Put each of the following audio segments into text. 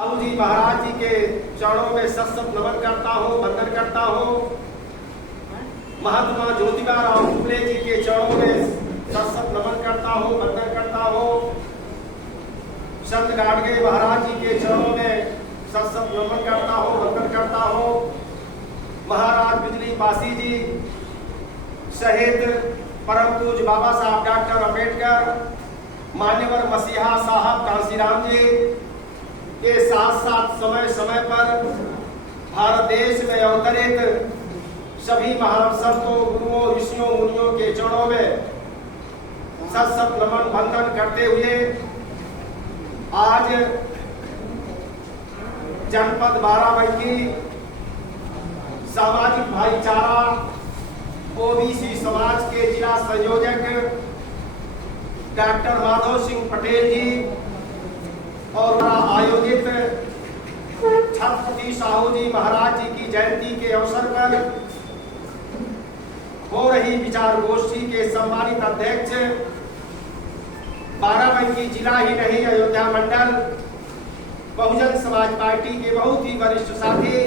साहू जी महाराज जी के चरणों में सत नमन करता हूँ, वंदन करता हूँ। महात्मा ज्योतिबा फुले जी के चरणों में सत नमन करता हूँ, वंदन करता हूँ। संत गाडगे महाराज जी के चरणों में सत नमन करता हूँ, वंदन करता हूँ। महाराज बिजली पासी जी सहित परम पूज्य बाबा साहब डॉक्टर अम्बेडकर, मान्यवर मसीहा साहब कांसीराम जी के साथ साथ समय समय पर भारत देश में अवतरित सभी महान संतों, गुरुओं, ऋषियों, मुनियों के चरणों में सत नमन वंदन करते हुए आज जनपद बाराबंकी सामाजिक भाईचारा ओबीसी समाज के जिला संयोजक डॉक्टर माधव सिंह पटेल जी और आयोजित छत्रपति साहू जी महाराज जी की जयंती के अवसर पर हो रही विचार गोष्ठी के सम्मानित अध्यक्ष, बाराबंकी जिला ही नहीं अयोध्या मंडल बहुजन समाज पार्टी के बहुत ही वरिष्ठ साथी,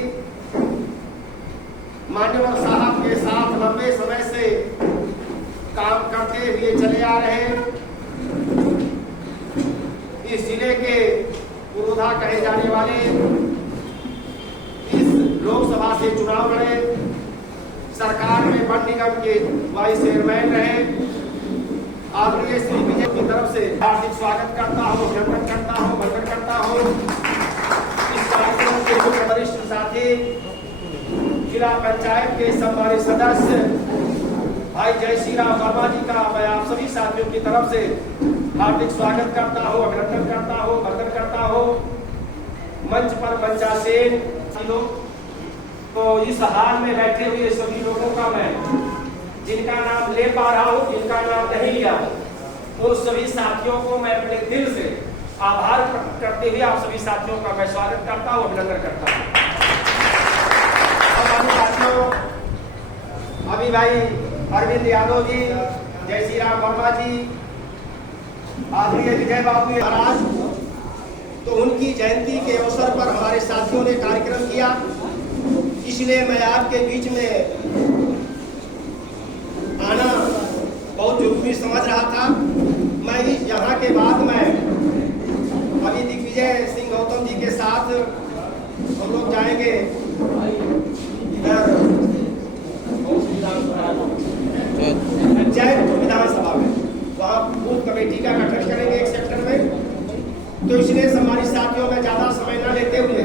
मान्यवर साहब के साथ लंबे समय से काम करते हुए चले आ रहे इस जिले के पुरोधा कहे जाने वाले इस लोकसभा से चुनाव लड़े, सरकार में वन निगम के वाइस चेयरमैन रहे आदरणीय श्री विजय की तरफ से हार्दिक स्वागत करता हूँ, अभिनंदन करता हूँ, वंदन करता हूँ। इस कार्यक्रम के मुख्य वरिष्ठ साथी जिला पंचायत के सम्मानित सदस्य भाई जय श्री राम वर्मा जी का मैं आप सभी साथियों की तरफ से हार्दिक स्वागत करता हूँ, अभिनंदन करता हूँ, वंदन करता हूँ। मंच पर मंचासीन तो इस हाल में बैठे हुए सभी लोगों का मैं जिनका नाम ले पा रहा हूँ, जिनका नाम नहीं लिया, उन सभी साथियों को मैं अपने दिल से आभार प्रकट करते हुए आप सभी साथियों का मैं स्वागत करता हूँ, अभिनंदन करता हूँ। साथियों, अभी भाई अरविंद यादव जी, जय श्री राम वर्मा जी, आदरणीय विजय बाबू महाराज, तो उनकी जयंती के अवसर पर हमारे साथियों ने कार्यक्रम किया, इसलिए मैं आपके बीच में आना बहुत जरूरी समझ रहा था। मैं यहाँ के बाद में अभी दिग्विजय सिंह गौतम जी के साथ हम लोग जाएंगे जयपुर विधानसभा में, वहाँ बूथ कमेटी का गठन करेंगे एक सेक्टर में। तो इसलिए हमारी साथियों में ज्यादा समय न लेते हुए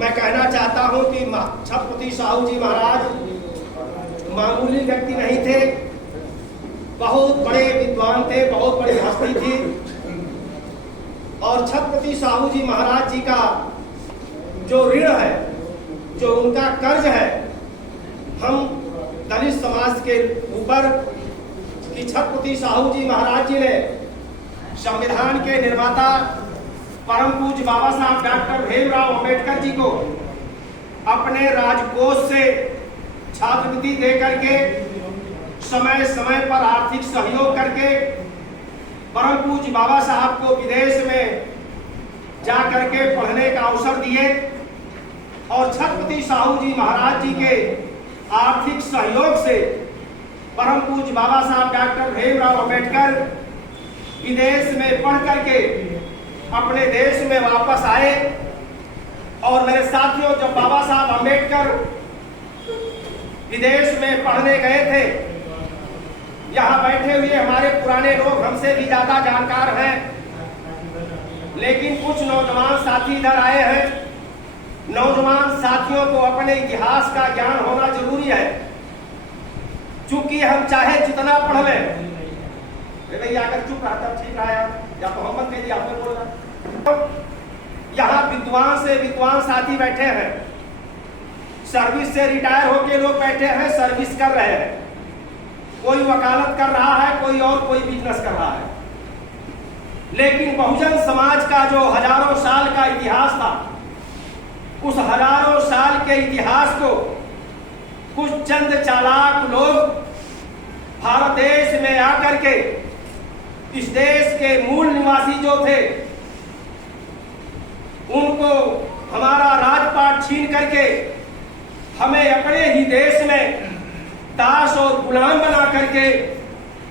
मैं कहना चाहता हूँ कि छत्रपति साहू जी महाराज मामूली व्यक्ति नहीं थे, बहुत बड़े विद्वान थे, बहुत बड़ी हस्ती थी। और छत्रपति साहू जी महाराज जी का जो ऋण है, जो उनका कर्ज है हम दलित समाज के ऊपर, कि छत्रपति साहू जी महाराज जी ने संविधान के निर्माता परम पूज्य बाबा साहब डॉक्टर भीमराव अम्बेडकर जी को अपने राजकोष से छात्रवृत्ति दे करके, समय समय पर आर्थिक सहयोग करके परम पूज्य बाबा साहब को विदेश में जा करके पढ़ने का अवसर दिए। और छत्रपति साहू जी महाराज जी के आर्थिक सहयोग से परम पूज्य बाबा साहब डॉक्टर भीमराव अम्बेडकर विदेश में पढ़ करके अपने देश में वापस आए। और मेरे साथियों, जब बाबा साहब अम्बेडकर विदेश में पढ़ने गए थे, यहाँ बैठे हुए हमारे पुराने लोग हमसे भी ज्यादा जानकार हैं, लेकिन कुछ नौजवान साथी इधर आए हैं। नौजवान साथियों को अपने इतिहास का ज्ञान होना जरूरी है, चूंकि हम चाहे जितना पढ़ लें, भैया अगर चुप रहा तब ठीक रहा, या तो मोहम्मद ने जी आपने बोला। तो यहाँ विद्वान से विद्वान साथी बैठे हैं, सर्विस से रिटायर होके लोग बैठे हैं, सर्विस कर रहे हैं, कोई वकालत कर रहा है, कोई और कोई बिजनेस कर रहा है। लेकिन बहुजन समाज का जो हजारों साल का इतिहास था, उस हजारों साल के इतिहास को कुछ चंद चालाक लोग भारत देश में आकर के इस देश के मूल निवासी जो थे उनको हमारा राजपाट छीन करके हमें अपने ही देश में दास और गुलाम बना करके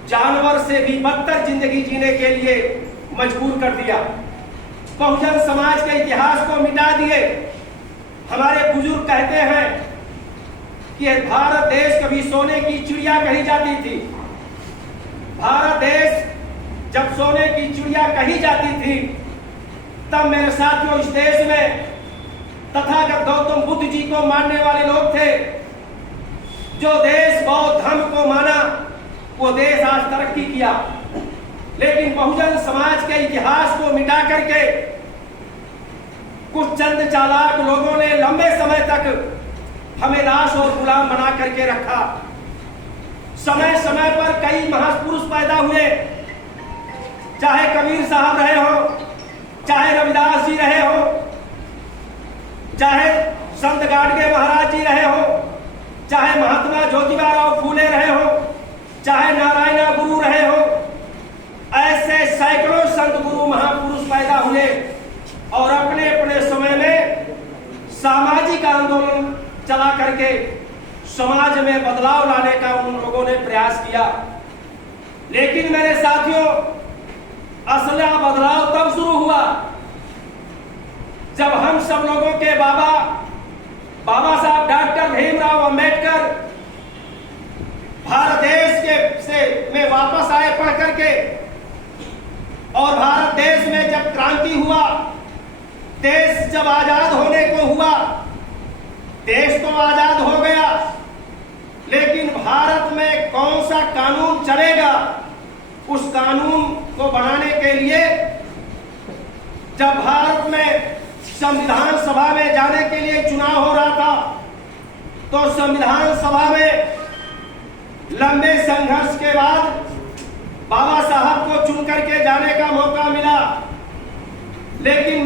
जानवर से भी बदतर जिंदगी जीने के लिए मजबूर कर दिया। बहुजन समाज के इतिहास को मिटा दिए। हमारे बुजुर्ग कहते हैं कि भारत देश कभी सोने की चिड़िया कही जाती थी। भारत देश जब सोने की चिड़िया कही जाती थी, तब मेरे साथियों इस देश में तथागत गौतम बुद्ध जी को मानने वाले लोग थे। जो देश बौद्ध धर्म को माना, वो देश आज तरक्की किया। लेकिन बहुजन समाज के इतिहास को मिटा करके कुछ चंद चालाक लोगों ने लंबे समय तक हमें दास और गुलाम बना करके रखा। समय समय पर कई महापुरुष पैदा हुए, चाहे कबीर साहब रहे हो, चाहे रविदास जी रहे हो, चाहे संत गाडगे महाराज जी रहे हो, चाहे महात्मा ज्योतिबा राव फूले रहे हो, चाहे नारायण गुरु रहे हो। ऐसे सैकड़ों संत गुरु महापुरुष पैदा हुए और अपने अपने समय में सामाजिक आंदोलन चला करके समाज में बदलाव लाने का उन लोगों ने प्रयास किया। लेकिन मेरे साथियों, असली बदलाव तब शुरू हुआ जब हम सब लोगों के बाबा साहब डॉक्टर भीमराव अंबेडकर भारत देश में वापस आए पढ़ करके, और भारत देश में जब क्रांति हुआ, देश जब आजाद होने को हुआ, देश तो आजाद हो गया, लेकिन भारत में कौन सा कानून चलेगा, उस कानून को बनाने के लिए जब भारत में संविधान सभा में जाने के लिए चुनाव हो रहा था, तो संविधान सभा में लंबे संघर्ष के बाद बाबा साहब को चुन करके जाने का मौका मिला। लेकिन